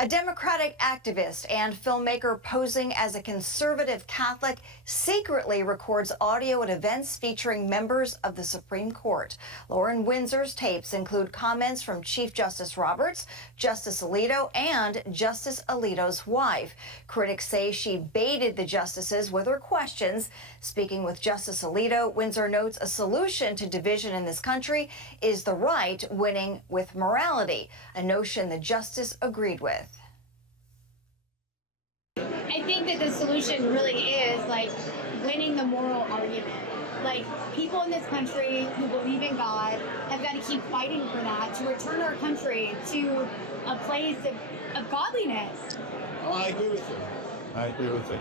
A Democratic activist and filmmaker posing as a conservative Catholic secretly records audio at events featuring members of the Supreme Court. Lauren Windsor's tapes include comments from Chief Justice Roberts, Justice Alito, and Justice Alito's wife. Critics say she baited the justices with her questions. Speaking with Justice Alito, Windsor notes a solution to division in this country is the right winning with morality, a notion the justice agreed with. I think that the solution really is like winning the moral argument. Like, people in this country who believe in God have got to keep fighting for that to return our country to a place of godliness. Oh, I agree with you. I agree with you.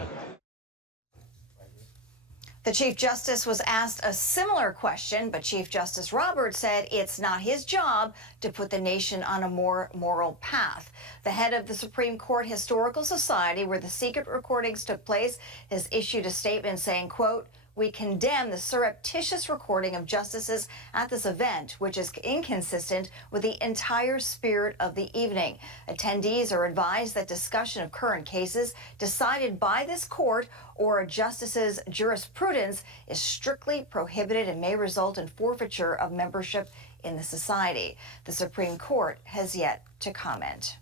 The Chief Justice was asked a similar question, but Chief Justice Roberts said it's not his job to put the nation on a more moral path. The head of the Supreme Court Historical Society, where the secret recordings took place, has issued a statement saying, quote, "We condemn the surreptitious recording of justices at this event, which is inconsistent with the entire spirit of the evening. Attendees are advised that discussion of current cases decided by this court or a justice's jurisprudence is strictly prohibited and may result in forfeiture of membership in the society." The Supreme Court has yet to comment.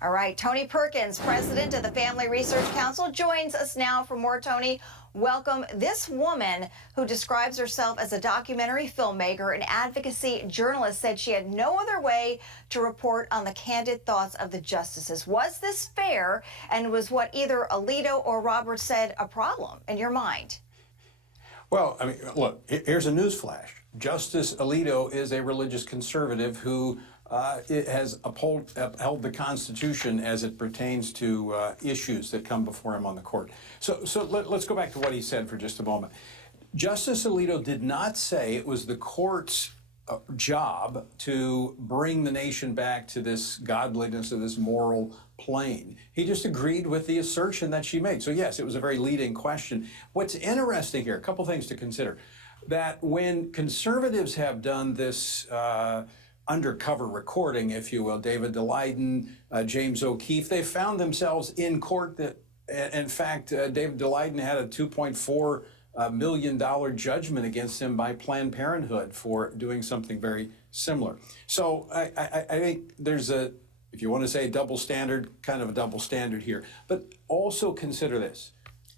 All right, Tony Perkins, president of the Family Research Council, joins us now for more. Tony, welcome. This woman, who describes herself as a documentary filmmaker and advocacy journalist, said she had no other way to report on the candid thoughts of the justices. Was this fair, and was what either Alito or Roberts said a problem in your mind? Well, I mean, look, here's a newsflash. Justice Alito is a religious conservative who has upheld the Constitution as it pertains to issues that come before him on the court. So let's go back to what he said for just a moment. Justice Alito did not say it was the court's job to bring the nation back to this godliness or this moral plane. He just agreed with the assertion that she made. So yes, it was a very leading question. What's interesting here, a couple things to consider, that when conservatives have done this undercover recording, if you will, David Daleiden, James O'Keefe, they found themselves in court that, in fact, David Daleiden had a $2.4 million judgment against him by Planned Parenthood for doing something very similar. So I think there's a, if you want to say double standard, kind of a double standard here. But also consider this.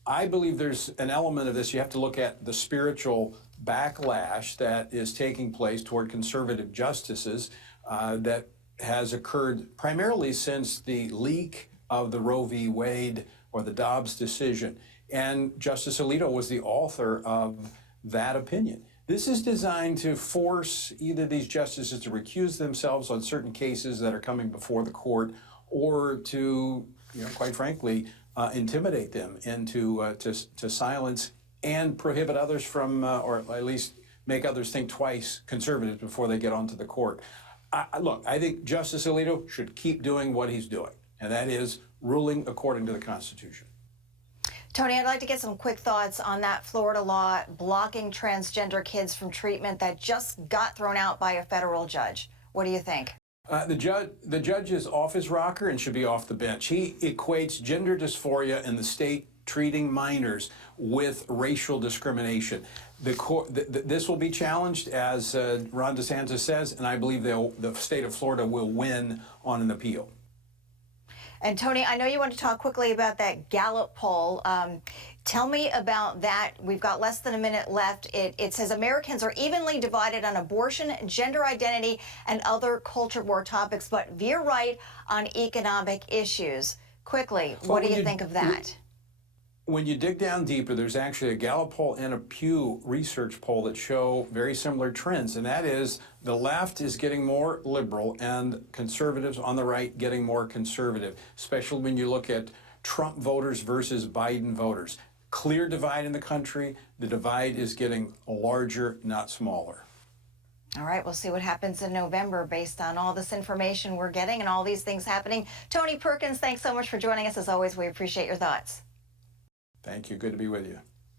I believe there's an element of this. You have to look at the spiritual backlash that is taking place toward conservative justices that has occurred primarily since the leak of the Roe v. Wade or the Dobbs decision. And Justice Alito was the author of that opinion. This is designed to force either these justices to recuse themselves on certain cases that are coming before the court, or to, quite frankly, intimidate them into to silence and prohibit others from, or at least make others think twice, conservatives, before they get onto the court. Look, I think Justice Alito should keep doing what he's doing, and that is ruling according to the Constitution. Tony, I'd like to get some quick thoughts on that Florida law blocking transgender kids from treatment that just got thrown out by a federal judge. What do you think? The judge is off his rocker and should be off the bench. He equates gender dysphoria in the state treating minors with racial discrimination. This will be challenged, as Ron DeSantis says, and I believe the state of Florida will win on an appeal. And Tony, I know you want to talk quickly about that Gallup poll. Tell me about that. We've got less than a minute left. It says Americans are evenly divided on abortion, gender identity, and other culture war topics, but veer right on economic issues. Quickly, what do you think of that? When you dig down deeper, there's actually a Gallup poll and a Pew Research poll that show very similar trends, and that is the left is getting more liberal and conservatives on the right getting more conservative, especially when you look at Trump voters versus Biden voters. Clear divide in the country. The divide is getting larger, not smaller. All right, we'll see what happens in November based on all this information we're getting and all these things happening. Tony Perkins, thanks so much for joining us. As always, we appreciate your thoughts. Thank you. Good to be with you.